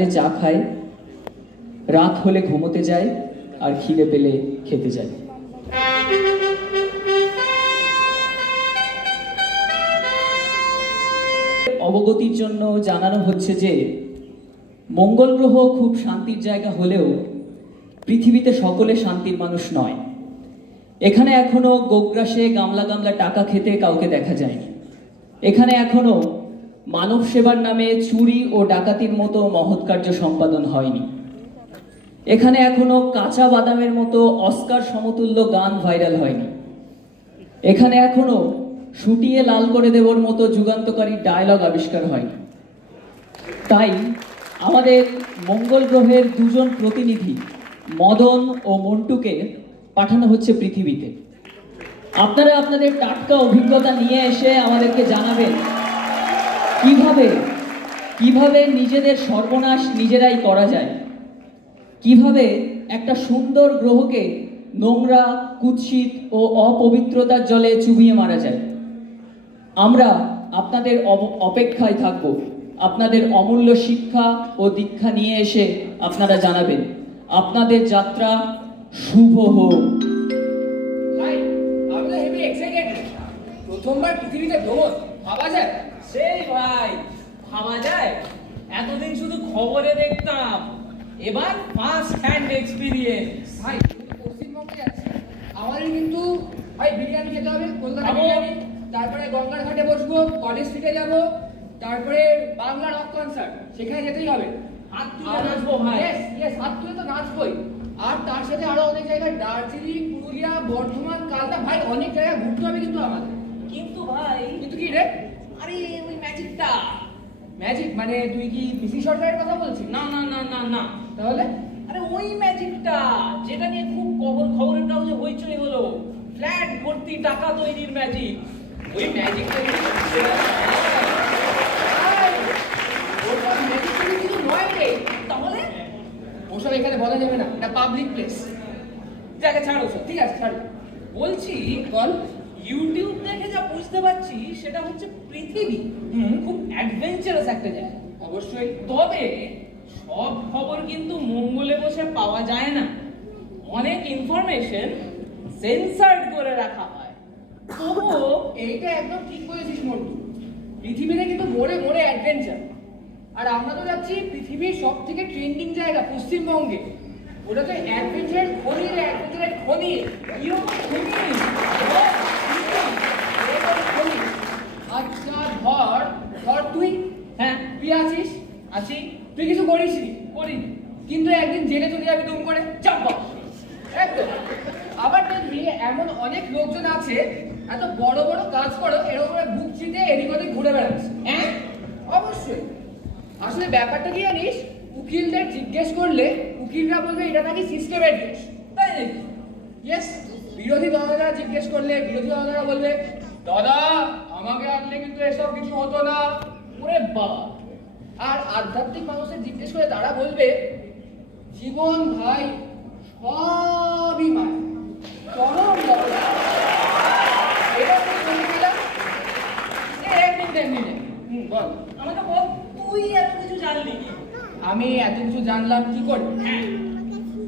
সকালে চা খায়, রাত হলে ঘুমোতে যায়, আর খিদে পেলে খেতে যায়। অবগতির জন্য জানানো হচ্ছে যে মঙ্গল গ্রহ খুব শান্তির জায়গা হলেও পৃথিবীতে সকলে শান্তির মানুষ নয়। এখানে এখনো গোগ্রাসে গামলা গামলা টাকা খেতে কাউকে দেখা যায়নি। এখানে এখনো মানব সেবার নামে চুরি ও ডাকাতির মতো মহৎ কার্য সম্পাদন হয়নি। এখানে এখনো কাঁচা বাদামের মতো অস্কার সমতুল্য গান ভাইরাল হয়নি। এখানে এখনো শুটিয়ে লাল করে দেওয়ার মতো যুগান্তকারী ডায়লগ আবিষ্কার হয়নি। তাই আমাদের মঙ্গল গ্রহের দুজন প্রতিনিধি মদন ও মন্টুকে পাঠানো হচ্ছে পৃথিবীতে। আপনারা আপনাদের টাটকা অভিজ্ঞতা নিয়ে এসে আমাদেরকে জানাবেন কিভাবে নিজেদের সর্বনাশ নিজেরাই করা যায়, কিভাবে একটা সুন্দর গ্রহকে নোংরা, কুৎসিত ও অপবিত্রতার জলে চুবিয়ে মারা যায়। আমরা আপনাদের অপেক্ষায় থাকব। আপনাদের অমূল্য শিক্ষা ও দীক্ষা নিয়ে এসে আপনারা জানাবেন। আপনাদের যাত্রা শুভ হোক। প্রথমবার পৃথিবীতে ভ্রমণ ভাবা যায়? সেই ভাই ভাবা যায়? এতদিন শুধু খবরে দেখতাম, এবার ফার্স্ট হ্যান্ড এক্সপিরিয়েন্স। ভাই পশ্চিমবঙ্গে যাচ্ছি, আমাদের কিন্তু ভাই বিরিয়ানি খেতে হবে, কলকাতা বিরিয়ানি। তারপরে গঙ্গার ঘাটে বসবো, কলেজ স্ট্রিটে যাবো, তারপরে বাংলা রক কনসার্ট, সেখানে যেতেই হবে। হাত তুলে নাচবো ভাই। ইয়েস, হাত তুলে তো নাচবোই। আর তার সাথে আরো অনেক জায়গায়, দার্জিলিং, পুরুলিয়া, বর্ধমান, কালনা, ভাই অনেক জায়গায় ঘুরতে হবে কিন্তু আমাদের। কিন্তু ভাই, কিন্তু কি রে? আরে ওই ম্যাজিকটা। ম্যাজিক মানে তুই কি পিসি সরকারের কথা বলছিস? না না না না না, তাহলে? আরে ওই ম্যাজিকটা যেটা নিয়ে খুব খবরের কাগজে হইচই হলো, ফ্ল্যাট ভর্তি টাকা তৈরির ম্যাজিক। ওই ম্যাজিকটা কিছু নয় রে। তাহলে ওসব এখানে বলা যাবে না, এটা পাবলিক প্লেস। যাকে ছাড়ো সব। ঠিক আছে, ছাড়ো। বলছি বল। ইউটিউব দেখে যা বুঝতে পারছি সেটা হচ্ছে পৃথিবী খুব অ্যাডভেঞ্চারাস একটা জায়গা। অবশ্যই। তবে সব খবর কিন্তু মঙ্গলে বসে পাওয়া যায় না। অনেক ইনফরমেশন সেন্সার্ড করে রাখা হয়। তবুও এইটা একদম ঠিক বলেছিস মন্টু। পৃথিবীতে কিন্তু মোড়ে মোড়ে অ্যাডভেঞ্চার। আর আমরা তো যাচ্ছি পৃথিবীর সব থেকে ট্রেন্ডিং জায়গা পশ্চিমবঙ্গে। ওটা তো অ্যাডভেঞ্চারের খনি রে, অ্যাডভেঞ্চারের খনি। আচ্ছা ধর তুই। হ্যাঁ, তুই আছিস। আছি। তুই কিছু করিসনি। করিনি। কিন্তু একদিন জেলে চলে যাবি দুম করে, চাপা। একদম। আবার দেখবি এমন অনেক লোকজন আছে, এত বড় বড় কাজ করো, এরকম বুক চিতে এদিক ওদিক ঘুরে বেড়াচ্ছে। হ্যাঁ, অবশ্যই। আসলে ব্যাপারটা কি জানিস, উকিলদের জিজ্ঞেস করলে উকিলরা বলবে এটা নাকি সিস্টেমের দেশ। তাই নাকি? ইয়েস। বিরোধী দলরা জিজ্ঞেস করলে বিরোধী দলরা বলবে দাদা আমাকে আনলে কিন্তু এসব কিছু হতো না। ওরে বাবা। আর আধ্যাত্মিক মানুষের জিজ্ঞেস করে তারা বলবে জীবন ভাই সবই মায়, চরম দরকার। বল আমাকে বল, তুই এত কিছু জানলি? আমি এত কিছু জানলাম কি করে?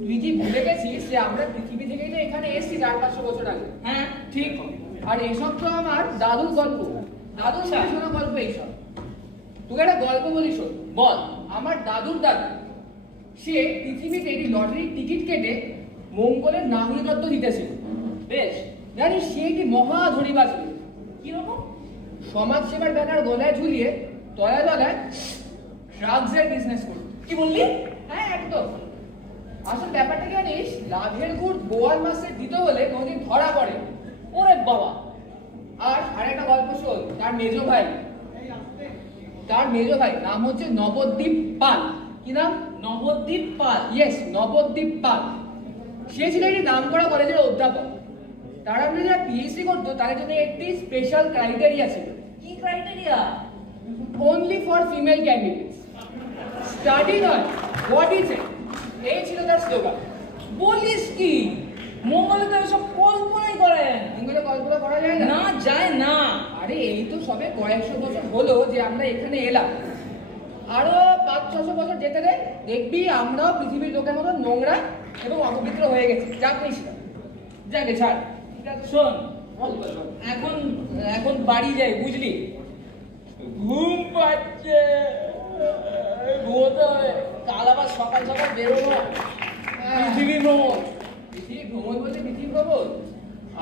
তুই কি ভুলে গেছিস যে আমরা পৃথিবী থেকেই তো এখানে এসেছি 400-500 বছর আগে? হ্যাঁ ঠিক। আর এসব তো আমার দাদুর গল্প, দাদুর শোনা গল্প। এইসব তোকে একটা গল্প বলি, শোন। বল। আমার দাদুর দাদু, সে পৃথিবীতে লটারির টিকিট কেটে মঙ্গলের নাগরিকত্ব দিতেছিল। বেশ। জানিস সে একটি মহা ধরিবাজ ছিল। কিরকম? সমাজ সেবার ব্যানার গলায় ঝুলিয়ে তলায় তলায় ড্রাগসের বিজনেস করত। কি বললি? হ্যাঁ একদম। আসল ব্যাপারটা কি জানিস, লাভের গুড় বোয়াল মাসে দিতে হলে কোনদিন ধরা পড়ে। ওরে বাবা। আর আরেকটা গল্প শোন, তার মেজ ভাই নাম হচ্ছে নবদ্বীপ পাল। কি নাম? নবদ্বীপ পাল। ইয়েস, নবদ্বীপ পাল। সে ছিল একটি নামকরা কলেজের অধ্যাপক। তারা যারা পিএইচডি করতো তাদের জন্য একটি স্পেশাল ক্রাইটেরিয়া ছিল। কি criteria? Only for female candidates, study নয় বডি চেক। এই ছিল তার স্লোগান। বলিস কি? মঙ্গলে তো সব কল্পনাই করে। মঙ্গলে কল্পনা করা যায় না? না, যায় না। আরে এই তো সবে কয়েকশো বছর হলো যে আমরা এখানে এলাম। আরো 500-600 বছর যেতে দে, দেখবি আমরাও পৃথিবীর লোকের মতো নোংরা এবং অপবিত্র হয়ে গেছি। যাক নিস না, যাকে ছাড়। শোন, এখন এখন বাড়ি যাই, বুঝলি? ঘুম পাচ্ছে, ঘুমোতে হবে। কাল আবার সকাল সকাল বেরোবো পৃথিবী ভ্রমণ। পৃথিবী ভ্রমণ বলতে পৃথিবী ভ্রমণ?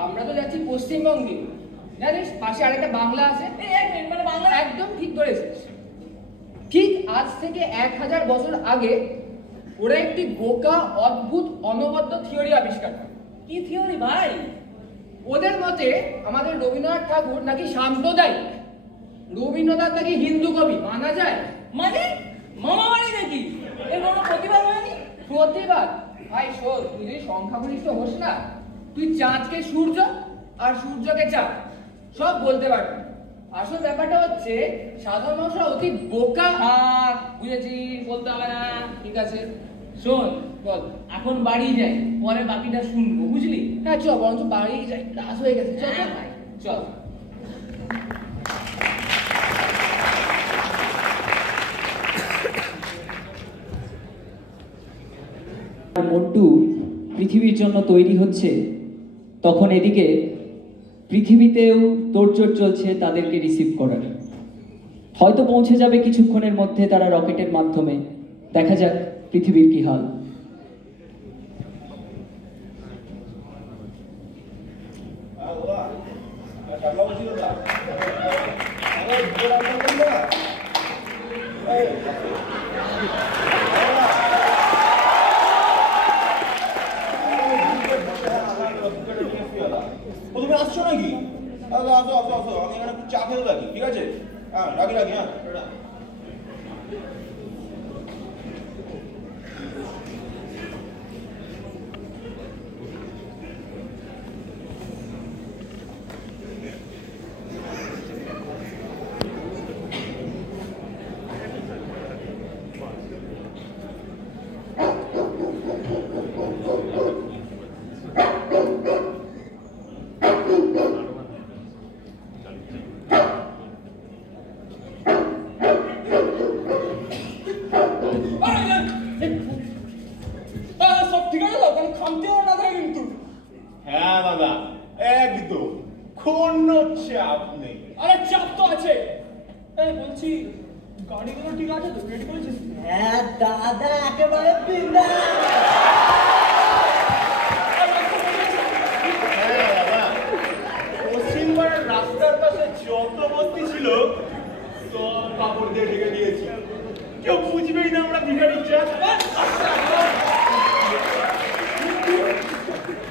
আমরা তো যাচ্ছি পশ্চিমবঙ্গে, জানিস পাশে আরেকটা বাংলা আছে। মানে বাংলা একদম ঠিক ধরেছিস। ঠিক আজ থেকে 1000 বছর আগে ওরা একটি বোকা অদ্ভুত অনবদ্য থিওরি আবিষ্কার করে। কি থিওরি ভাই? ওদের মতে আমাদের রবীন্দ্রনাথ ঠাকুর নাকি সাম্প্রদায়িক, রবীন্দ্রনাথ নাকি হিন্দু কবি। মানা যায়? মানে মামা বাড়ি নাকি? এর কোনো প্রতিবাদ হয়নি? প্রতিবাদ? ভাই শোন, তুই যদি সংখ্যাগরিষ্ঠ হোস না, তুই চাঁদকে সূর্য আর সূর্যকে চাঁদ সব বলতে পারবি। আসল ব্যাপারটা হচ্ছে সাধারণ মানুষরা অতি বোকা। থাক, বুঝেছি, বলতে হবে না। ঠিক আছে, শোন, বল। এখন বাড়ি যাই, পরে বাকিটা শুনবো, বুঝলি? হ্যাঁ চল, বরঞ্চ বাড়ি যাই, রাত হয়ে গেছে। চল হ্যাঁ চল। ভাই, চল। মন্টু পৃথিবীর জন্য তৈরি হচ্ছে, তখন এদিকে পৃথিবীতেও তোড়জোড় চলছে তাদেরকে রিসিভ করার। হয়তো পৌঁছে যাবে কিছুক্ষণের মধ্যে তারা রকেটের মাধ্যমে। দেখা যাক পৃথিবীর কি হাল। তুমি আসছো নাকি? আসো আসো আসো আসো, আমি এখানে একটু চা খেতে থাকি, ঠিক আছে? হ্যাঁ রাখি রাখি, হ্যাঁ। সব ঠিক আছে তো? কোনো খামতিও না থাকে কিন্তু। হ্যাঁ দাদা, একদম কোনো চাপ নেই। আরে চাপ তো আছে। এই বলছি, গাড়িগুলো ঠিক আছে তো? রেডি করেছিস? হ্যাঁ দাদা, একেবারে বিন্দাস। হ্যাঁ দাদা, পশ্চিমবঙ্গের রাস্তার পাশে যত বস্তি ছিল সব কাপড় দিয়ে ঢেকে দিয়েছি। কেউ বুঝবেই না আমরা ভিখারির চাপ।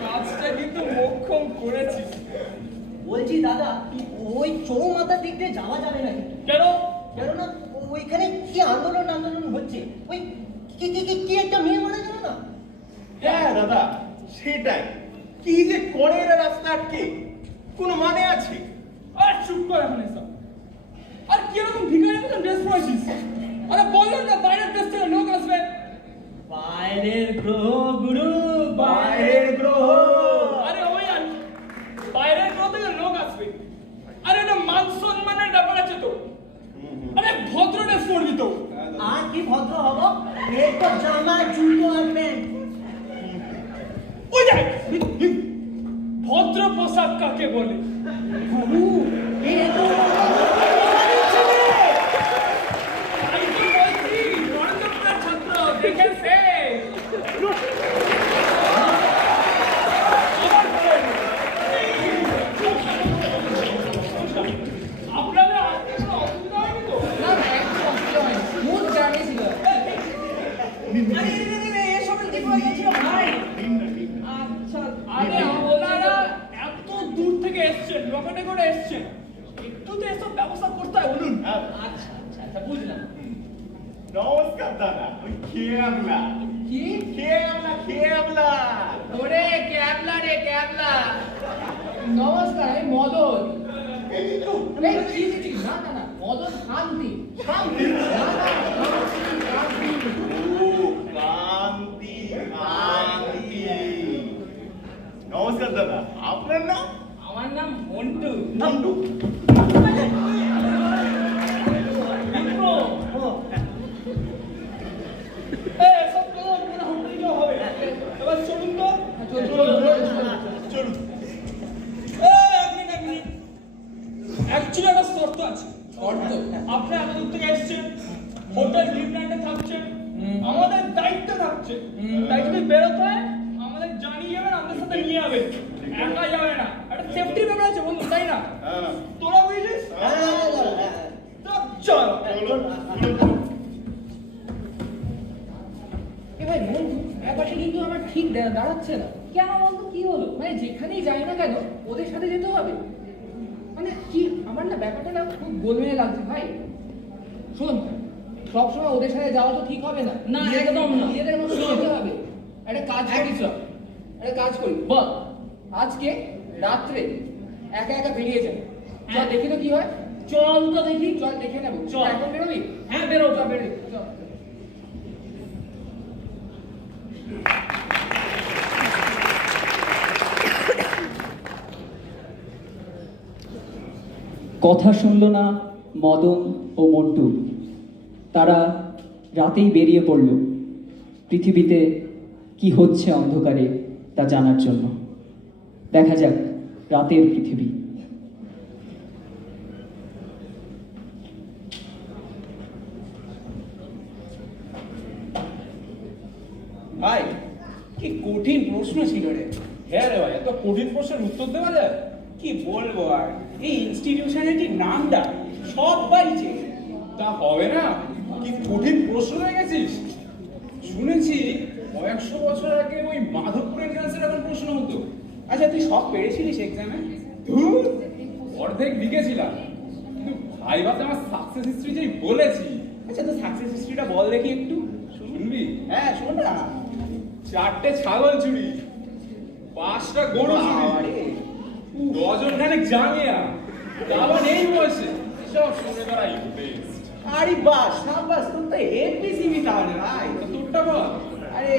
কাজটা কিন্তু মোক্ষম করেছিস। বলছি দাদা, ওই চৌমাথার দিক দিয়ে যাওয়া যাবে না কিন্তু। কেন? কেননা ওইখানে কি আন্দোলন আন্দোলন হচ্ছে, ওই কি কি কি কি একটা মেয়ে মারা গেল না? হ্যাঁ দাদা, সেটাই। কি যে করে এরা রাস্তা আটকে, কোনো মানে আছে? আর চুপ কর এখন এসব। আর কিরকম ভিখারির মতন ড্রেস পরেছিস? আরে বললাম না বাইরের দেশ থেকে লোক আসবে। বাইরের গ্রহ গুরু, বাইরের গ্রহ। আরে ওই আর কি, বাইরের গ্রহ থেকে লোক আসবে। আরে এটা মান সম্মানের ব্যাপার আছে তো। আরে ভদ্র ড্রেস পরবি তো। আর কি ভদ্র হব? এরপর জামা, জুতো আর প্যান্ট। ওই দেখ, ভদ্র পোশাক কাকে বলে? গুরু, এ তো আমি তো বলছি, নরেন্দ্রনাথ ছাত্র দেখেছে। আপনাদের আসতে কোনো অসুবিধা হয়নি তো? না না, একদম অসুবিধা হয়নি, স্মুথ জার্নি ছিল। এসবের কি হয়েছিল ভাই? আচ্ছা, আরে আপনারা এত দূর থেকে এসছেন, রকেটে করে এসছেন, একটু তো এসব ব্যবস্থা করতে হয়, বলুন। আচ্ছা আচ্ছা আচ্ছা, বুঝলাম। নমস্কার দাদা, ওই খেয়াবলা। কি? খেয়াবলা, খেয়াবলা। ওরে ক্যাবলা রে ক্যাবলা। নমস্কার, আমি মদন। এই কি কি? না না না, মদন শান্তি। শান্তি। না না, শান্তি, শান্তি। ও কান্তি, কান্তি। নমস্কার দাদা, আপনার নাম? আমার নাম মন্টু। নামটু। বিক্রম। সব তো মনে হোটেল যাওয়া হবে এবার চলুন তো চলুন অ্যাকচুয়ালি একটা শর্ত আছে। শর্ত? আপনি এত দূর থেকে এসেছেন, হোটেল ডিপ্ল্যান্টে থাকছেন, আমাদের দায়িত্ব থাকছে। তাই যদি বেরোতে হয় আমাদের জানিয়ে যাবেন, আমাদের সাথে নিয়ে যাবেন, একা যাবে না। একটা সেফটি ব্যাপার আছে বন্ধু, তাই না? তোরা বুঝলিস? চল এ ভাই বন্ধু, ব্যাপারটা কিন্তু আমার ঠিক দাঁড়াচ্ছে না। কেন বন্ধু, কি হলো? মানে যেখানেই যাই না কেন ওদের সাথে যেতে হবে, মানে কি আমার না ব্যাপারটা না খুব গোলমেলে লাগছে ভাই। শোন, সবসময় ওদের সাথে যাওয়া তো ঠিক হবে না। না, একদম না। নিজেদের মতো যেতে হবে। একটা কাজ করি চল, একটা কাজ করি বল। আজকে রাত্রে একা একা বেরিয়ে যাবে। চল হ্যাঁ। দেখি তো কি হয়। চল তো দেখি। চল দেখে নেবো। চল। এখন বেরোবি? হ্যাঁ, বেরো। চল বেরোবি চল। কথা শুনল না মদন ও মন্টু। তারা রাতেই বেরিয়ে পড়ল পৃথিবীতে কি হচ্ছে অন্ধকারে তা জানার জন্য। দেখা যাক রাতের পৃথিবী। ভাই কি কঠিন প্রশ্ন ছিল রে। হ্যাঁ রে ভাই, এত কঠিন প্রশ্নের উত্তর দেওয়া যায়? কি বলবো আর, এই ইনস্টিটিউশনের যে নামটা সবাই চেনে। তা হবে না, কি কঠিন প্রশ্ন হয়ে গেছিস। শুনেছি কয়েকশো বছর আগে ওই মাধবপুর এন্ট্রান্সের এখন প্রশ্ন হতো। আচ্ছা তুই সব পেরেছিলিস এক্সামে? ধুর, অর্ধেক লিখেছিলাম, কিন্তু ভাইভাতে আমার সাকসেস হিস্ট্রি যেই বলেছি। আচ্ছা তো সাকসেস হিস্ট্রিটা বল দেখি একটু। শুনবি? হ্যাঁ শোন না। 4টে ছাগল চুরি, 5টা গরু চুরি, আরে 10 খানেক জামিয়া, তাও এই বয়সে সব শুনে তারা ইমপ্রেসড। আরে বাস সাবাস, তোর তো এপিসিবি তাহলে ভাই। তোরটা বল। আরে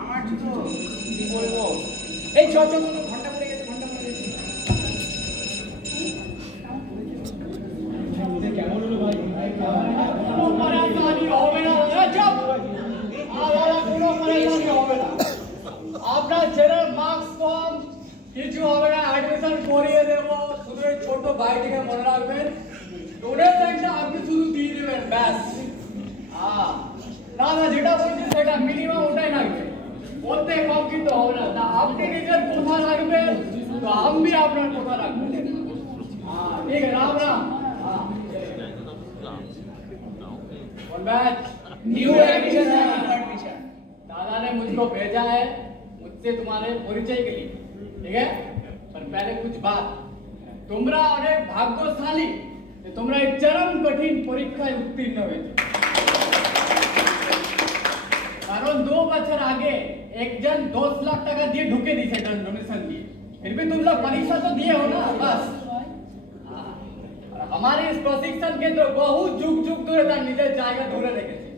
আমার তো কি বলবো, এই চ চ চ, ঘন্টা পড়ে গেছে, ঘন্টা পড়ে গেছে। কেমন হলো ভাই? আপনার ছেলের মার্কস কম, কিছু হবে না, অ্যাডমিশন করিয়ে দেবো। শুধু এই ছোট ভাইটিকে মনে রাখবেন, ডোনেশনটা আপনি শুধু দিয়ে দেবেন, ব্যাস। না না, যেটা বলছি সেটা মিনিমাম ওটাই লাগবে, বলতে কম কিন্তু হবে না। তা আপনি নিজের কথা রাখবেন তো আমি আপনার কথা রাখবেন। ठीक है, राम राम। और बैच न्यू एडमिशन है। दादा ने मुझको भेजा है मुझसे तुम्हारे परिचय के लिए, ठीक है? पर पहले कुछ बात, তোমরা অনেক ভাগ্যশালী যে তোমরা এই চরম কঠিন পরীক্ষায় উত্তীর্ণ হয়েছে। কারণ 2 বছর আগে একজন 10 लाख টাকা দিয়ে ঢুকে দিয়েছে ডোনেশন দিয়ে, फिर भी तुम लोग परीक्षा तो दिए हो ना, बस। हमारे इस प्रशिक्षण केंद्र বহু যুগ যুগ ধরে তার নিজের জায়গা ধরে রেখেছে।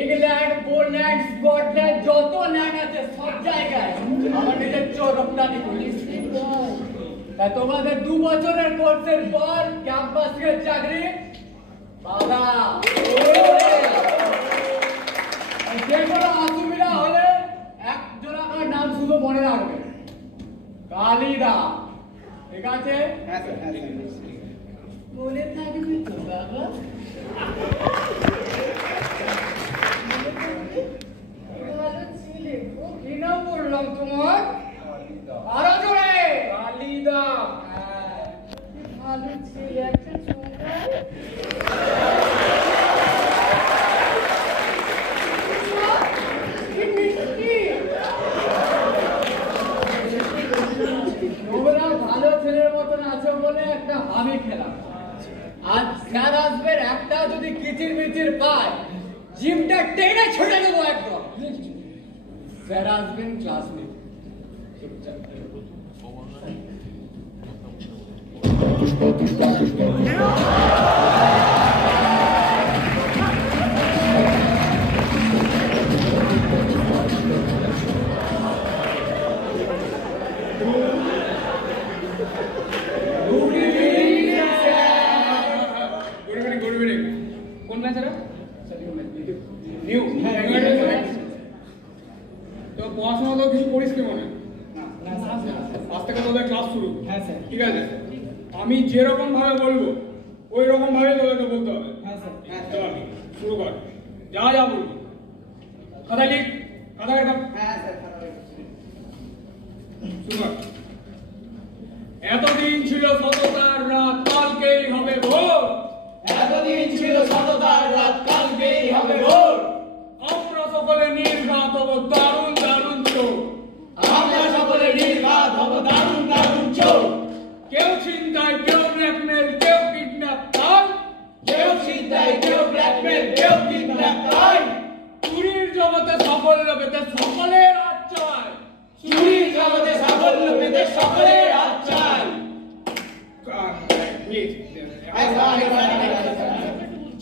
ইংল্যান্ড, পোল্যান্ড, স্কটল্যান্ড, যত ল্যান্ড আছে সব জায়গায় আমার নিজের চোর রপ্তানি করেছে। তাই তোমাদের 2 বছরের কোর্সের পর ক্যাম্পাসে চাকরি বাধা। যে কোনো অসুবিধা হলে একজনের নাম শুধু মনে রাখবে, কালিদা, ঠিক আছে? হ্যাঁ স্যার, হ্যাঁ স্যার। মনে থাকবে তো বাবা? ভালো ছিলে, খুব কি নাম বললাম তোমার? আরো জোরে। কালিদা। ভালো ছিলে, একটা চুমু। কি মিষ্টি। তোমরা ভালো ছেলের মতন আছো বলে একটা আমি খেলাম। আজ স্যার আসবেন, একটা যদি কিচির মিচির পায় জিমটা টেনে ছেড়ে দেবো একদম। স্যার আসবেন ক্লাস নিতে। কোন ব্যাচ এরা? নিউ করিস কি মনে? আজ থেকে তোদের ক্লাস শুরু। হ্যাঁ স্যার। ঠিক আছে, আমি যেরকম ভাবে বলবো ওই রকম ভাবে তোদেরকে বলতে হবে। হ্যাঁ স্যার। চল শুরু কর, যা যা বলবি খাতা লিখ, খাতা লেখা হ্যাঁ স্যার। শুরু কর। এতদিন ছিল সততার রাত, কালকেই হবে ভোর। এতদিন ছিল সততার রাত, কালকেই হবে ভোর। আমরা সকলে নির্ঘাত হব দারুণ দারুণ চোর। আমরা সকলে নির্ঘাত হব দারুণ দারুণ চোর। কেউ চিন্তায়, কেউ ব্ল্যাকমেল, কেউ কিডন্যাপ, তাই কেউ চিন্তায়, কেউ ব্ল্যাকমেল, কেউ কিডন্যাপ, তাই চুরির জগতে সাফল্য পেতে সকলের হাত চায়। চুরির জগতে সাফল্য পেতে সকলের হাত চাই।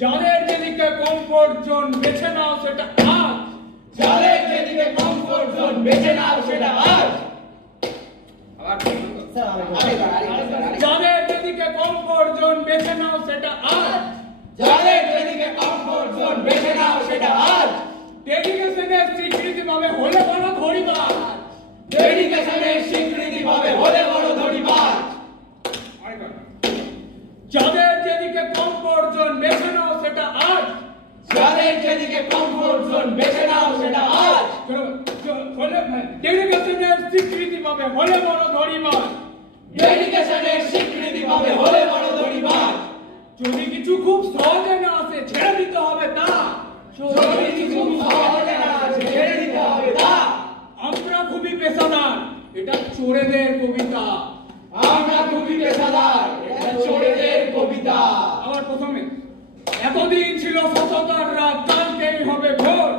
যাদের যেদিকে কমফোর্ট জোন বেছে নাও সেটা আজ। যাদের যেদিকে কমফোর্ট জোন বেছে নাও সেটা আজ। যাদের যেদিকে কমফোর্ট জোন বেছে নাও সেটা আজ। যাদের যেদিকে কমফোর্ট জোন বেছে নাও সেটা আজ। ডেডিকেশনের স্বীকৃতি পাবে হলে বড় ধরিবাজ। ডেডিকেশনের স্বীকৃতি পাবে হলে বড় ধরিবাজ। যাদের যেদিকে কমফোর্ট জোন বেছে নাও সেটা আজ। যাদের যেদিকে কমফোর্ট জোন বেছে নাও সেটা আজ। ডেডিকেশনের স্বীকৃতি পাবে হলে বড় ধরিবাজ। ডেডিকেশনের স্বীকৃতি পাবে হলে বড় ধরিবাজ। যদি কিছু খুব সহজে না আসে ছেড়ে দিতে হবে তা। যদি কিছু সহজে না আসে ছেড়ে দিতে হবে তা। আমরা খুবই পেশাদার, এটা চোরেদের কবিতা। আমরা খুবই পেশাদার, এটা চোরেদের কবিতা। আবার প্রথমে, এতদিন ছিল সততার রাত, কালকেই হবে ভোর।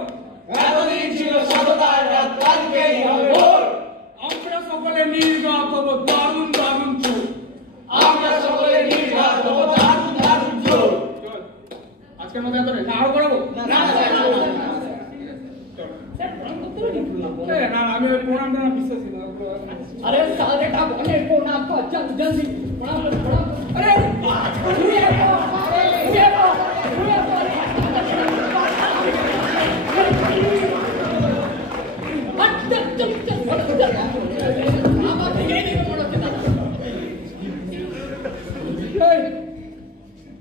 এতদিন ছিল সততার রাত, কালকেই হবে ভোর। আমরা সকলে নির্ঘাত হব দারুণ দারুণ চোর। আমরা সকলে নির্ঘাত হব দারুণ দারুণ চোর। চল, আজকের মতো এত না, আরো করাবো? না স্যার, না না, আমি ওই প্রণামটা না বিশ্বাসী না। अरे साले का बोले को ना को जल्दी जल्दी प्रणाम प्रणाम। আরে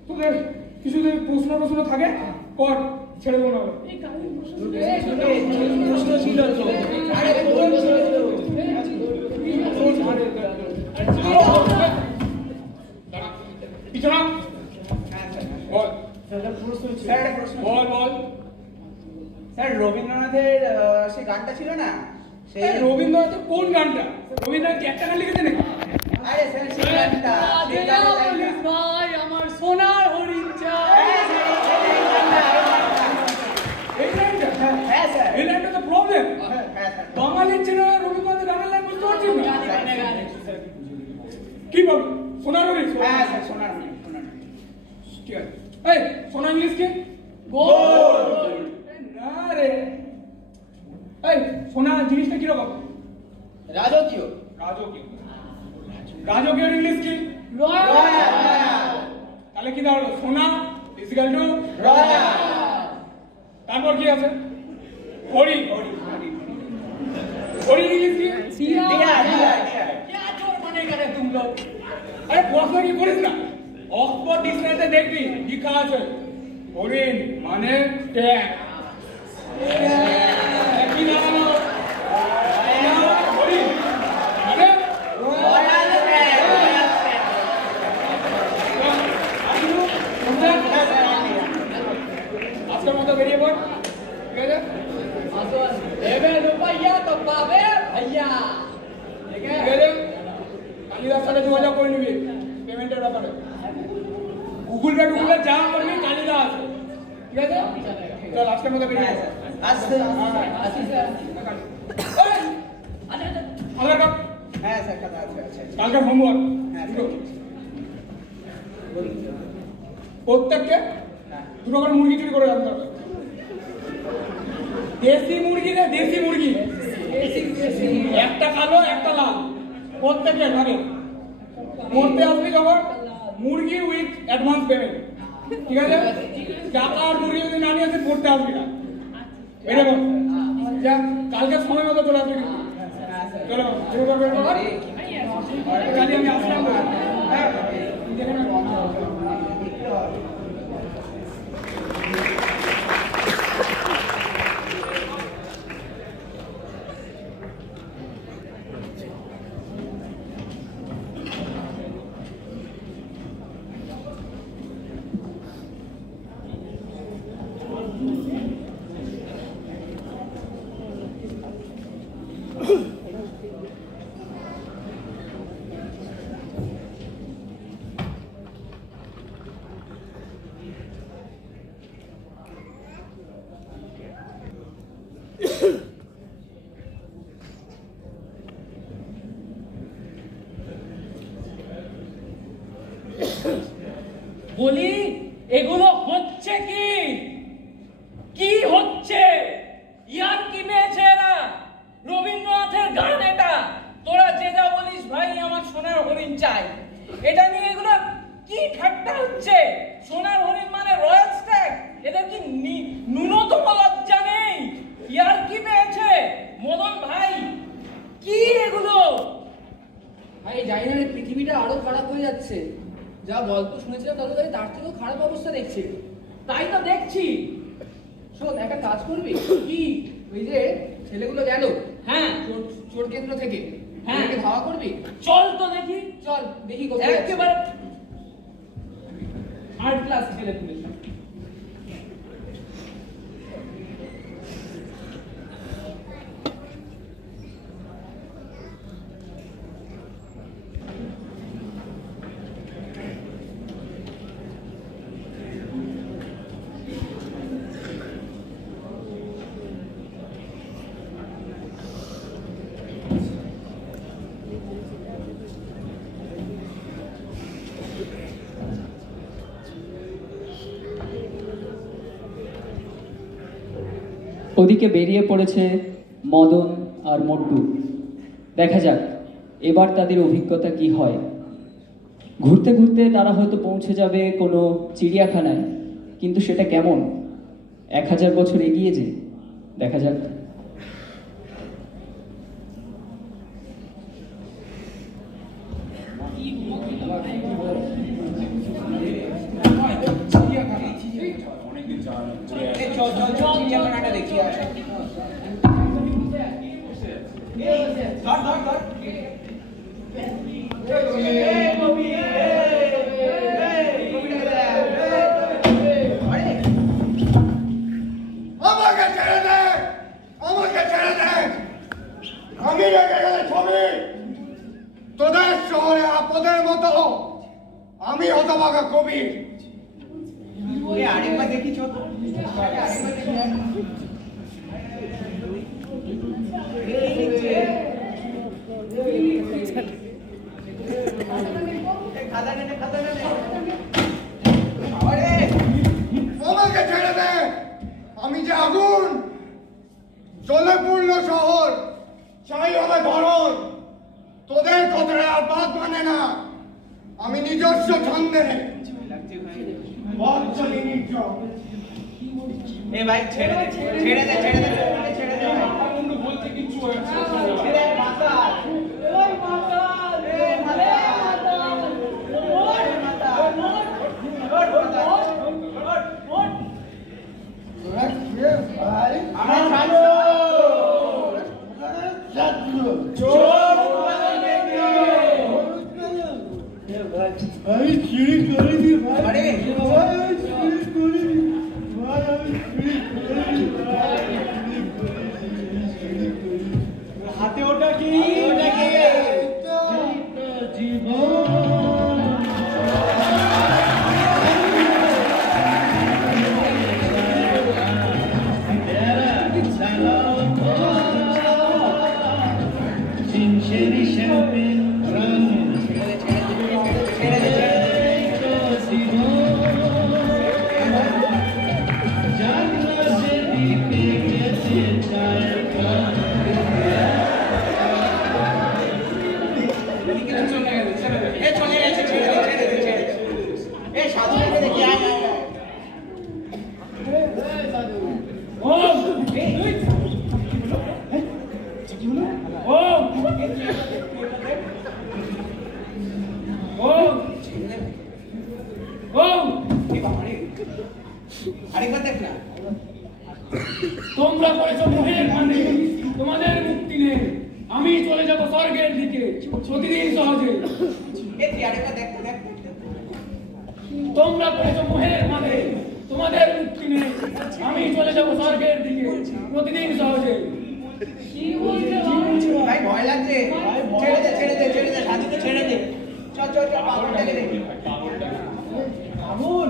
তোদের কিছু যদি প্রশ্ন থাকে কর, ছেড়ে দেবো না। প্রশ্ন ছিল তো। আরে পিছনা বল, স্যার একটা প্রশ্ন। বল বল। স্যার রবীন্দ্রনাথের সে গানটা ছিল না সেই এই রবীন্দ্রনাথের কোন গানটা? রবীন্দ্রনাথ কি একটা গান লিখেছে নাকি? আরে স্যার সেই গানটা সেই গানটা তাই না? ভাই আমার সোনার হরিণ চাই। এই লাইনটা? হ্যাঁ স্যার। এই লাইনটা তো প্রবলেম। হ্যাঁ স্যার। বাঙালির ছেলে রবীন্দ্রনাথের গানের লাইন বুঝতে পারছিস না? কি বল? সোনার হরিণ? হ্যাঁ স্যার, সোনার হরিণ, সোনার হরিণ। ঠিক আছে। এই সোনা ইংলিশ কি? গোল। না রে। এই সোনা জিনিসটা কিরকম? রাজকীয়। রাজকীয়। রাজকীয় ইংলিশ কি? রয়্যাল। তাহলে কি দাঁড়ালো? সোনা ইজিক্যাল টু রয়্যাল। তারপর কি আছে? হরিণ। হরিণ ইংলিশ কি? Deer, deer, deer. क्या चोर बनेगा रे तुम लोग? আরে পড়াশোনা কি করিস না? অক্সফোর্ড ডিকশনারিতে দেখবি লেখা আছে হরিণ মানে ট্যাগ। কি দাঁড়ালো? হরিণ মানে রয়্যাল স্যার, রয়্যাল স্যার। আজকের মতো বেরিয়ে পড়, ঠিক আছে? देवे रुपया तो पावे भैया। ठीक ঠিক है? আছে? কালিদার সাথে যোগাযোগ করে নিবি পেমেন্টের ব্যাপারে। গুগল পে টুগলে যা করবি কালিদাস, ঠিক আছে? চল আজকের মতো বেরিয়ে হ্যাঁ পড়। স্যার। আসতে এই, আধার কার্ড, হ্যাঁ স্যার, কথা আছে আছে। কালকে হোমওয়ার্ক হ্যাঁ, দুটো। প্রত্যেককে দুটো করে মুরগি চুরি করে রাখতে হবে। দেশি মুরগি রে, দেশি মুরগি। একটা কালো একটা লাল, প্রত্যেকের ভাগে। পড়তে আসবি যখন মুরগি উইথ অ্যাডভান্স পেমেন্ট, ঠিক আছে? টাকা আর মুরগি যদি না নিয়ে আসে পড়তে আসবি না। বেরে বল, যা কালকে সময় মতো চলে আসবি কিন্তু। চলো শুরু করবে কালি আমি আসলাম হ্যাঁ দেখে না বলি এগুলো হচ্ছে কি কি হচ্ছে ইয়ার কি পেয়েছে এরা রবীন্দ্রনাথের গান এটা তোরা যে যা বলিস ভাই আমার সোনার হরিণ চাই এটা নিয়ে এগুলো কি ঠাট্টা হচ্ছে সোনার হরিণ মানে রয়্যাল স্ট্যাগ এদের কি ন্যূনতম লজ্জা নেই ইয়ার কি পেয়েছে মদন ভাই কি এগুলো ভাই জানি না পৃথিবীটা আরো খারাপ হয়ে যাচ্ছে যা গল্প শুনেছিলাম তাহলে তার থেকেও খারাপ অবস্থা দেখছি তাই তো দেখছি শোন একটা কাজ করবি কি ওই যে ছেলেগুলো গেল হ্যাঁ চোর কেন্দ্র থেকে হ্যাঁ ধাওয়া করবি চল তো দেখি চল দেখি কোথায় একেবারে থার্ড ক্লাস ছেলে পুলিশ ওদিকে বেরিয়ে পড়েছে মদন আর মড্ডু। দেখা যাক এবার তাদের অভিজ্ঞতা কি হয়। ঘুরতে ঘুরতে তারা হয়তো পৌঁছে যাবে কোনো চিড়িয়াখানায়, কিন্তু সেটা কেমন 1000 বছর এগিয়ে যে। দেখা যাক। চিড়িয়াখানাটা দেখি আমাকে ছেড়ে দে, আমাকে ছেড়ে দে। আমি রেখে গেলে ছবি তোদের শহরে আপদের মতো আমি হতভাগা কবি। আরেকবার দেখি ছোট আমাকে ছেড়ে দে, আমি যে আগুন জলে পূর্ণ শহর চাই হবে ধরন। তোদের কথায় আর বাদ মানে না, আমি নিজস্ব ছন্দে পথ চলি নির্জন। এ ভাই ছেড়ে দে ছেড়ে দে ছেড়ে দে ছেড়ে দে বলতে কিচ্ছু হয়েছে আমি চুরি করিনি ভাই, হাতে ওটা কি জীবন পড়েছো মোহের ফাঁদে, তোমাদের মুক্তি নেই। আমি চলে যাব স্বর্গের দিকে প্রতিদিন সহজে। তোমরা পড়েছো মোহের ফাঁদে, তোমাদের মুক্তি নেই। আমি চলে যাব স্বর্গের দিকে প্রতিদিন সহজে। কি বলছে ভাই ভয় লাগছে, ছেড়ে দে সাধুকে ছেড়ে দে। চল পাগলটাকে দেখি। বাবুল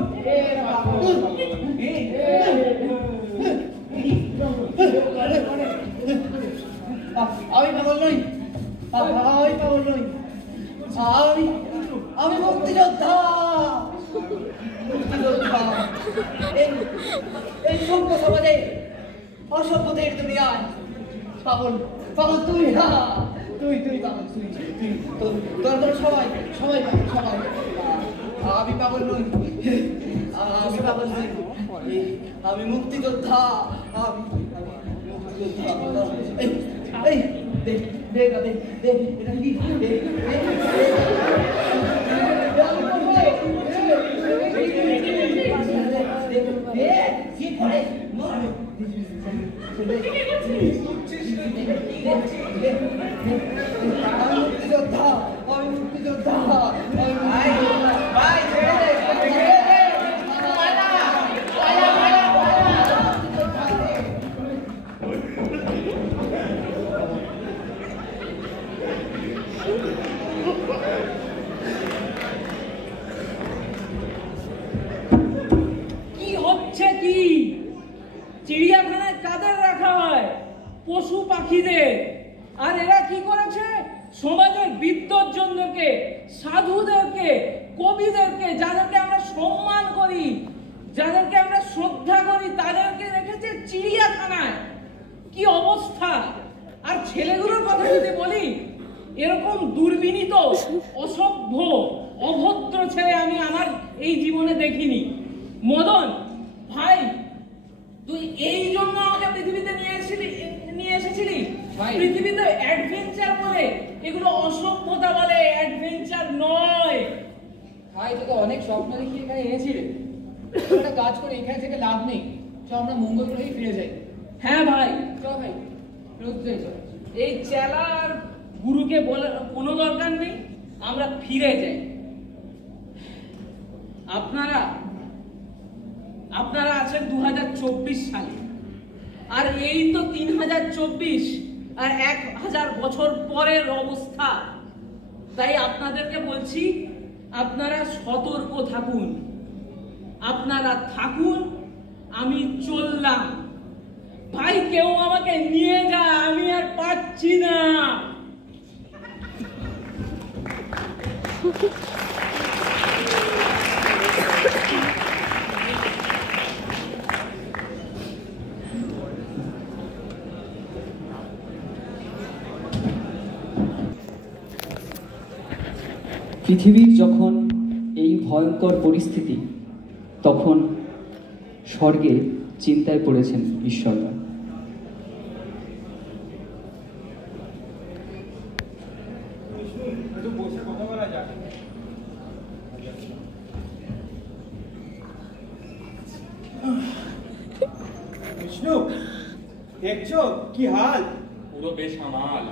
আমি পাগল নই, আমি মুক্তিযোদ্ধা। এই সভ্য সমাজে অসভ্যদের দুনিয়ায় পাগল তুই না, তুই পাগল, তোর সবাই পাগল। আমি পাগল নই, আমি মুক্তিযোদ্ধা। এই দে এটা কি? আমি মুক্তিযোদ্ধা। কি হচ্ছে কি? চিড়িয়াখানায় কাদের রাখা হয়? পশু পাখিদের। আর এরা কি করেছে? সমাজের বিদ্বজ্জনদেরকে, সাধুদেরকে, কবিদেরকে, যাদেরকে আমরা সম্মান করি, যাদেরকে আমরা শ্রদ্ধা করি, তাদেরকে রেখেছে চিড়িয়াখানায়। কি অবস্থা! আর ছেলেগুলোর কথা যদি বলি, এরকম দুর্বিনীত, অসভ্য, অভদ্র ছেলে আমি আমার এই জীবনে দেখিনি। মদন ভাই, তুই এই জন্য আমাকে পৃথিবীতে নিয়ে এসেছিলি? পৃথিবীতে অ্যাডভেঞ্চার বলে এগুলো অসভ্যতা বলে, অ্যাডভেঞ্চার নয়। ভাই তোকে অনেক স্বপ্ন দেখিয়ে এখানে এনেছিলে, একটা কাজ করে এখানে থেকে লাভ নেই। চল আমরা মঙ্গল গ্রহেই ফিরে যাই। হ্যাঁ ভাই, চল ভাই, রোজ যাই। চল, এই চেলা আর গুরুকে বলার কোনো দরকার নেই, আমরা ফিরে যাই। আপনারা আছেন 2024 সালে, আর এই তো 3024 আর 1000 বছর পরের অবস্থা। তাই আপনাদেরকে বলছি, আপনারা সতর্ক থাকুন, আপনারা থাকুন। আমি চললাম ভাই, কেউ আমাকে নিয়ে যা, আমি আর পাচ্ছি না। পৃথিবীর যখন এই ভয়ঙ্কর পরিস্থিতি, তখন স্বর্গে চিন্তায় পড়েছেন ঈশ্বররা। বিষ্ণু, দেখছো কি হাল? পুরো বেসামাল।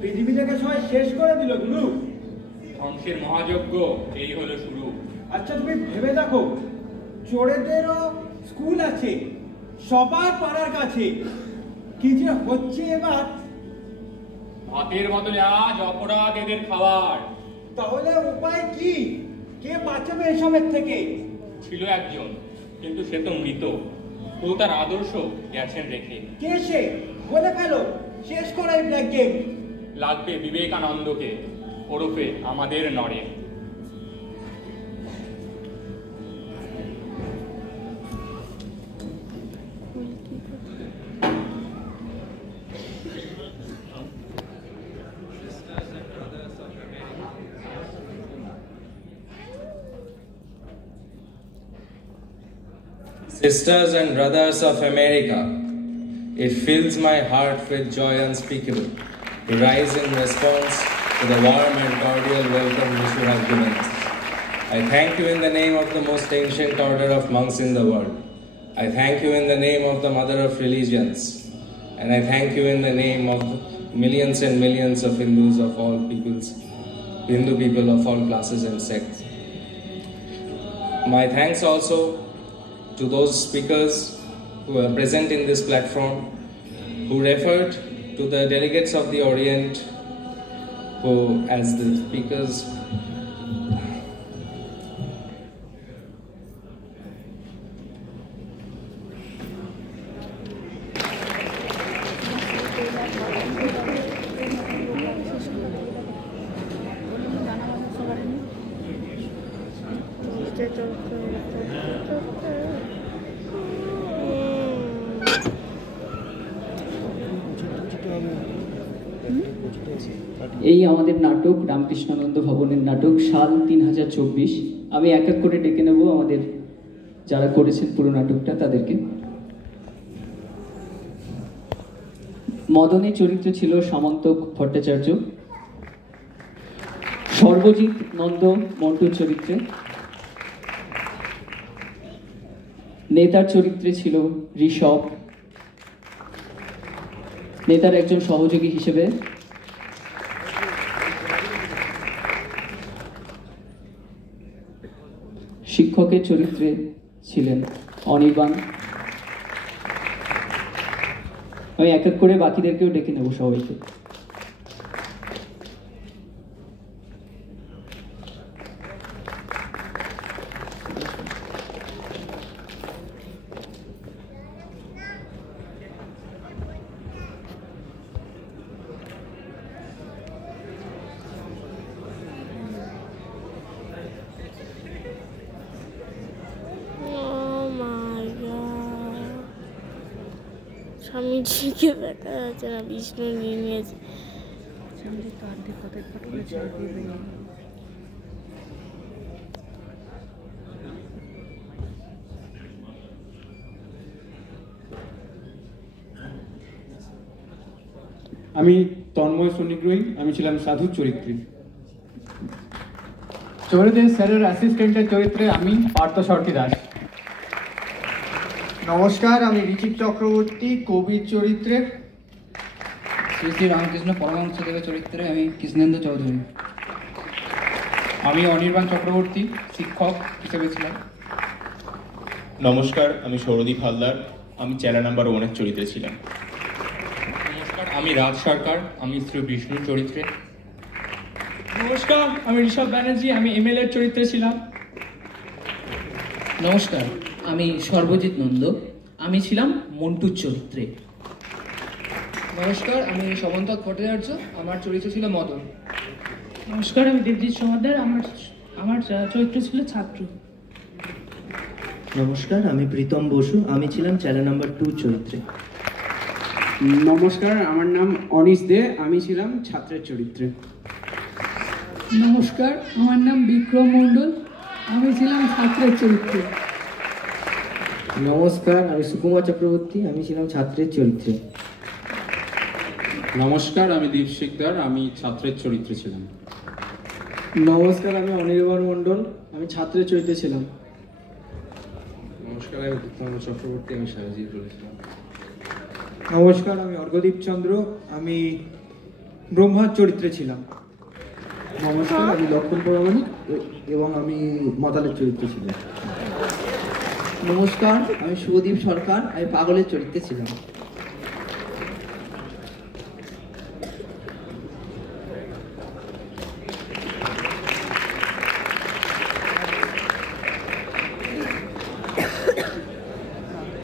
পৃথিবীটাকে সবাই শেষ করে দিল গুরু। ধ্বংসের মহাযজ্ঞ এই হলো শুরু। আচ্ছা তুমি ভেবে দেখো, চোরেদেরও স্কুল আছে সবার পাড়ার কাছে, কি যে হচ্ছে এবার। ভাতের বদলে আজ অপরাধ এদের খাবার। তাহলে উপায় কি? কে বাঁচাবে এসবের থেকে? ছিল একজন, কিন্তু সে তো মৃত। ও তার আদর্শ গেছেন রেখে। কে সে? বলে ফেলো, শেষ করাই ব্ল্যাক গেম। লাগবে বিবেকানন্দকে, ওরফে আমাদের নরে। Sisters and brothers of America, it fills my heart with joy unspeakable to rise in response to the warm and cordial welcome which you have given us. I thank you in the name of the most ancient order of monks in the world, I thank you in the name of the Mother of Religions, and I thank you in the name of millions and millions of Hindus of all peoples, Hindu people of all classes and sects. My thanks also to those speakers who are present in this platform, who referred to the delegates of the Orient, who as the speakers এই আমাদের নাটক রামকৃষ্ণানন্দ ভবনের নাটক সাল 3024। আমি এক এক করে ডেকে নেব আমাদের যারা করেছেন পুরো নাটকটা তাদেরকে। মদনের চরিত্রে ছিল সামন্ত ভট্টাচার্য, সর্বজিৎ নন্দ মন্টুর চরিত্রে, নেতার চরিত্রে ছিল ঋষভ, নেতার একজন সহযোগী হিসেবে, শিক্ষকের চরিত্রে ছিলেন অনির্বাণ। আমি এক এক করে বাকিদেরকেও ডেকে নেব সবাইকে। স্বামীজিকে দেখা যাচ্ছে না, বিষ্ণু নিয়ে নিয়েছে। আমি তন্ময় সন্নিগ্রহী, আমি ছিলাম সাধুর চরিত্রে। চোরদের স্যারের অ্যাসিস্ট্যান্টের চরিত্রে আমি পার্থ সরকি দাস। নমস্কার, আমি ঋচিক চক্রবর্তী কবির চরিত্রে। শ্রী শ্রী রামকৃষ্ণ পরমহংসদেবের চরিত্রে আমি কৃষ্ণেন্দু চৌধুরী। আমি অনির্বাণ চক্রবর্তী শিক্ষক হিসেবে ছিলাম। নমস্কার, আমি সৌরদীপ হালদার, আমি চ্যালা নাম্বার 1-এর চরিত্রে ছিলাম। নমস্কার, আমি রাজ সরকার, আমি শ্রী বিষ্ণুর চরিত্রে। নমস্কার, আমি ঋষভ ব্যানার্জি, আমি এমএলএর চরিত্রে ছিলাম। নমস্কার, আমি সর্বজিৎ নন্দ, আমি ছিলাম মন্টুর চরিত্রে। নমস্কার, আমি সমন্ত ভট্টাচার্য, আমার চরিত্র ছিল মদন। নমস্কার, আমি দেবজিৎ সমাদ্দার, আমার চরিত্র ছিল ছাত্র। নমস্কার, আমি প্রীতম বসু, আমি ছিলাম চ্যালা নাম্বার 2 চরিত্রে। নমস্কার, আমার নাম অনিশ দে, আমি ছিলাম ছাত্রের চরিত্রে। নমস্কার, আমার নাম বিক্রম মণ্ডল, আমি ছিলাম ছাত্রের চরিত্রে। নমস্কার, আমি সুকুমার চক্রবর্তী, আমি ছিলাম ছাত্রের চরিত্রে। নমস্কার, আমি দীপ শিকদার, আমি ছাত্রের চরিত্রে ছিলাম। নমস্কার, আমি অনির্বাণ মণ্ডল, আমি ছাত্রের চরিত্রে ছিলাম। নমস্কার, আমি দীপ্তানন্দ চক্রবর্তী, আমি সাহাজির রোলে ছিলাম। নমস্কার, আমি অর্ঘদীপ চন্দ্র, আমি ব্রহ্মার চরিত্রে ছিলাম। নমস্কার, আমি লক্ষণ পরামানিক এবং আমি মদালের চরিত্রে ছিলাম। নমস্কার, আমি শুভদীপ সরকার, আমি পাগলের চরিত্রে ছিলাম।